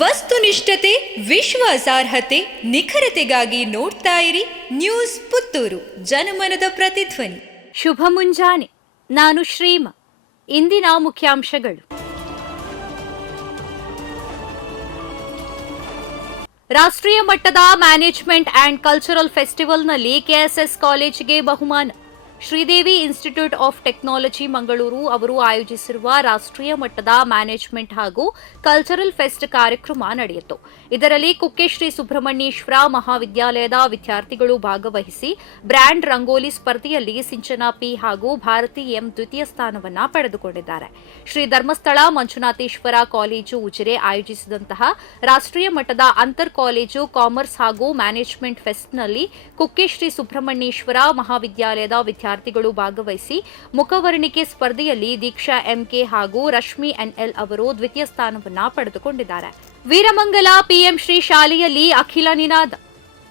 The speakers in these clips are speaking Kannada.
ವಸ್ತುನಿಷ್ಠತೆ, ವಿಶ್ವಾಸಾರ್ಹತೆ, ನಿಖರತೆಗಾಗಿ ನೋಡ್ತಾ ಇರಿ ನ್ಯೂಸ್ ಪುತ್ತೂರು, ಜನಮನದ ಪ್ರತಿಧ್ವನಿ. ಶುಭ ಮುಂಜಾನೆ. ನಾನು ಶ್ರೀಮ. ಇಂದಿನ ಮುಖ್ಯಾಂಶಗಳು. ರಾಷ್ಟ್ರೀಯ ಮಟ್ಟದ ಮ್ಯಾನೇಜ್ಮೆಂಟ್ ಆ್ಯಂಡ್ ಕಲ್ಚರಲ್ ಫೆಸ್ಟಿವಲ್ನಲ್ಲಿ ಕೆಎಸ್ಎಸ್ ಕಾಲೇಜಿಗೆ ಬಹುಮಾನ. Sridevi institute of technology Mangaluru ಅವರು ಆಯೋಜಿಸಿರುವ ರಾಷ್ಟ್ರೀಯ ಮಟ್ಟದ ಮ್ಯಾನೇಜ್ಮೆಂಟ್ ಹಾಗೂ ಕಲ್ಚರಲ್ ಫೆಸ್ಟ್ ಕಾರ್ಯಕ್ರಮ ನಡೆಯಿತು. ಇದರಲ್ಲಿ ಕುಕ್ಕೆ ಶ್ರೀ ಸುಬ್ರಹ್ಮಣ್ಯೇಶ್ವರ ಮಹಾವಿದ್ಯಾಲಯದ ವಿದ್ಯಾರ್ಥಿಗಳು ಭಾಗವಹಿಸಿ ಬ್ರ್ಯಾಂಡ್ ರಂಗೋಲಿ ಸ್ಪರ್ಧೆಯಲ್ಲಿ ಸಿಂಚನಾ ಪಿ ಹಾಗೂ ಭಾರತಿ ಎಂ ದ್ವಿತೀಯ ಸ್ಥಾನವನ್ನು ಪಡೆದುಕೊಂಡಿದ್ದಾರೆ. ಶ್ರೀ ಧರ್ಮಸ್ಥಳ ಮಂಜುನಾಥೇಶ್ವರ ಕಾಲೇಜು ಉಜಿರೆ ಆಯೋಜಿಸಿದಂತಹ ರಾಷ್ಟ್ರೀಯ ಮಟ್ಟದ ಅಂತರ್ ಕಾಲೇಜು ಕಾಮರ್ಸ್ ಹಾಗೂ ಮ್ಯಾನೇಜ್ಮೆಂಟ್ ಫೆಸ್ಟ್ನಲ್ಲಿ ಕುಕ್ಕೆ ಶ್ರೀ ಸುಬ್ರಹ್ಮಣ್ಯೇಶ್ವರ ಮಹಾವಿದ್ಯಾಲಯದ ವಿದ್ಯಾರ್ಥಿಗಳು ಭಾಗವಹಿಸಿ ಮುಖವರ್ಣಿಕೆ ಸ್ಪರ್ಧೆಯಲ್ಲಿ ದೀಕ್ಷಾ ಎಂಕೆ ಹಾಗೂ ರಶ್ಮಿ ಎನ್ಎಲ್ ಅವರು ದ್ವಿತೀಯ ಸ್ಥಾನವನ್ನು ಪಡೆದುಕೊಂಡಿದ್ದಾರೆ. ವೀರಮಂಗಲ ಪಿಎಂ ಶ್ರೀ ಶಾಲೆಯಲ್ಲಿ ಅಖಿಲ ನಿನಾದ.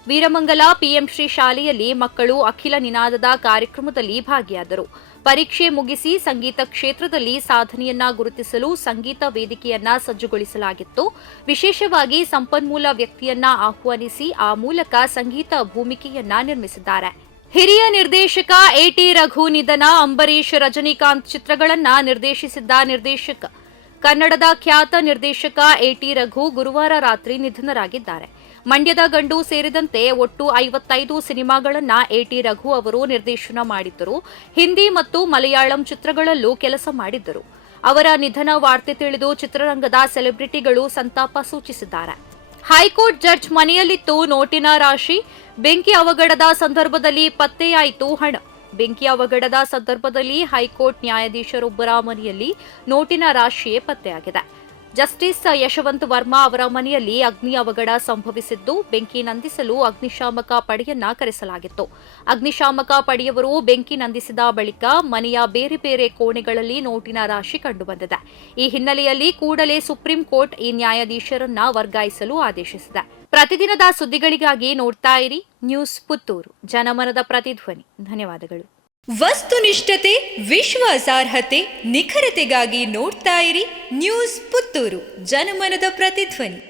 ವೀರಮಂಗಲ ಪಿಎಂ ಶ್ರೀ ಶಾಲೆಯಲ್ಲಿ ಮಕ್ಕಳು ಅಖಿಲ ನಿನಾದದ ಕಾರ್ಯಕ್ರಮದಲ್ಲಿ ಭಾಗಿಯಾದರು. ಪರೀಕ್ಷೆ ಮುಗಿಸಿ ಸಂಗೀತ ಕ್ಷೇತ್ರದಲ್ಲಿ ಸಾಧನೆಯನ್ನ ಗುರುತಿಸಲು ಸಂಗೀತ ವೇದಿಕೆಯನ್ನ ಸಜ್ಜುಗೊಳಿಸಲಾಗಿತ್ತು. ವಿಶೇಷವಾಗಿ ಸಂಪನ್ಮೂಲ ವ್ಯಕ್ತಿಯನ್ನ ಆಹ್ವಾನಿಸಿ ಆ ಮೂಲಕ ಸಂಗೀತ ಭೂಮಿಕೆಯನ್ನ ನಿರ್ಮಿಸಿದ್ದಾರೆ. ಹಿರಿಯ ನಿರ್ದೇಶಕ ಎಟಿ ರಘು ನಿಧನ. ಅಂಬರೀಶ್, ರಜನಿಕಾಂತ್ ಚಿತ್ರಗಳನ್ನ ನಿರ್ದೇಶಿಸಿದ್ದ ನಿರ್ದೇಶಕ ಕನ್ನಡದ ಖ್ಯಾತ ನಿರ್ದೇಶಕ ಎಟಿ ರಘು ಗುರುವಾರ ರಾತ್ರಿ ನಿಧನರಾಗಿದ್ದಾರೆ. ಮಂಡ್ಯದ ಗಂಡು ಸೇರಿದಂತೆ ಒಟ್ಟು 55 ಸಿನಿಮಾಗಳನ್ನ ಎಟಿ ರಘು ಅವರು ನಿರ್ದೇಶನ ಮಾಡಿದ್ದರು. ಹಿಂದಿ ಮತ್ತು ಮಲಯಾಳಂ ಚಿತ್ರಗಳಲ್ಲೂ ಕೆಲಸ ಮಾಡಿದ್ದರು. ಅವರ ನಿಧನ ವಾರ್ತೆ ತಿಳಿದು ಚಿತ್ರರಂಗದ ಸೆಲೆಬ್ರಿಟಿಗಳು ಸಂತಾಪ ಸೂಚಿಸಿದ್ದಾರೆ. ಹೈಕೋರ್ಟ್ ಜಡ್ಜ್ ಮನೆಯಲ್ಲಿತ್ತು ನೋಟಿನ ರಾಶಿ. ಬೆಂಕಿ ಅವಘಡದ ಸಂದರ್ಭದಲ್ಲಿ ಪತ್ತೆಯಾಯಿತು ಹಣ. ಬೆಂಕಿ ಅವಘಡದ ಸಂದರ್ಭದಲ್ಲಿ ಹೈಕೋರ್ಟ್ ನ್ಯಾಯಾಧೀಶರೊಬ್ಬರ ಮನೆಯಲ್ಲಿ ನೋಟಿನ ರಾಶಿಯೇ ಪತ್ತೆಯಾಗಿದೆ. ಜಸ್ಟಿಸ್ ಯಶವಂತ್ ವರ್ಮಾ ಅವರ ಮನೆಯಲ್ಲಿ ಅಗ್ನಿ ಅವಘಡ ಸಂಭವಿಸಿದ್ದು, ಬೆಂಕಿ ನಂದಿಸಲು ಅಗ್ನಿಶಾಮಕ ಪಡೆಯನ್ನ ಕರೆಸಲಾಗಿತ್ತು. ಅಗ್ನಿಶಾಮಕ ಪಡೆಯವರು ಬೆಂಕಿ ನಂದಿಸಿದ ಬಳಿಕ ಮನೆಯ ಬೇರೆ ಬೇರೆ ಕೋಣೆಗಳಲ್ಲಿ ನೋಟಿನ ರಾಶಿ ಕಂಡುಬಂದಿದೆ. ಈ ಹಿನ್ನೆಲೆಯಲ್ಲಿ ಕೂಡಲೇ ಸುಪ್ರೀಂ ಕೋರ್ಟ್ ಈ ನ್ಯಾಯಾಧೀಶರನ್ನ ವರ್ಗಾಯಿಸಲು ಆದೇಶಿಸಿದೆ. ಪ್ರತಿದಿನದ ಸುದ್ದಿಗಳಿಗಾಗಿ ನೋಡ್ತಾ ಇರಿ ನ್ಯೂಸ್ ಪುತ್ತೂರು, ಜನಮನದ ಪ್ರತಿಧ್ವನಿ. ಧನ್ಯವಾದಗಳು. ವಸ್ತುನಿಷ್ಠತೆ, ವಿಶ್ವಾಸಾರ್ಹತೆ, ನಿಖರತೆಗಾಗಿ ನೋಡ್ತಾ ಇರಿ ನ್ಯೂಸ್ ಪುತ್ತೂರು, ಜನಮನದ ಪ್ರತಿಧ್ವನಿ.